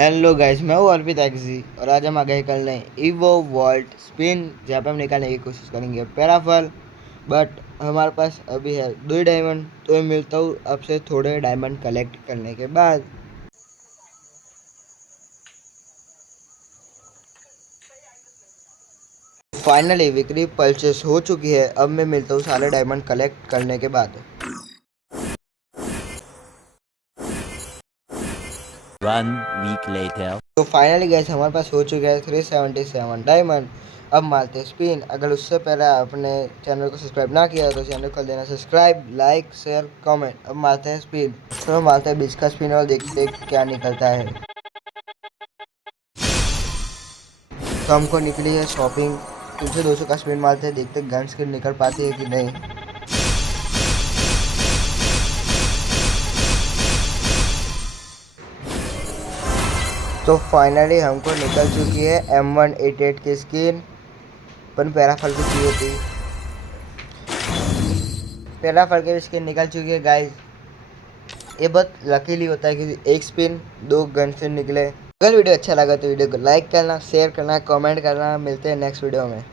Hello guys, मैं हूँ अर्पित XC और आज हम आ गए करने ईवो वॉल्ट स्पिन, जहाँ पे हम निकालने की कोशिश करेंगे पैराफल। बट हमारे पास अभी है 2 डायमंड, तो मैं मिलता हूँ आपसे थोड़े डायमंड कलेक्ट करने के बाद। फाइनली विक्ट्री परचेस हो चुकी है। अब मैं मिलता हूँ सारे डायमंड कलेक्ट करने के बाद। 1 week later. तो फाइनली गैस हमारे पास हो चुके हैं 377 डायमंड। अब मारते हैं स्पिन। अगर उससे पहले आपने चैनल को सब्सक्राइब ना किया तो चैनल को देना सब्सक्राइब, लाइक, शेयर, कमेंट। अब मारते हैं स्पिन। तो मारते हैं 20 का स्पिन और देखते हैं क्या निकलता है। तो हमको निकली है शॉपिंग। फिर से 200 का स्पिन मारते हैं, देखते हैं गन स्किन निकल पाती है कि नहीं। तो फाइनली हमको निकल चुकी है M188 की स्किन। पर पैराफल की चाहिए थी। पैराफल की स्किन निकल चुकी है गाइस। ये बहुत लकीली होता है कि एक स्पिन 2 गन से निकले। अगर वीडियो अच्छा लगा तो वीडियो को लाइक करना, शेयर करना, कमेंट करना। मिलते हैं नेक्स्ट वीडियो में।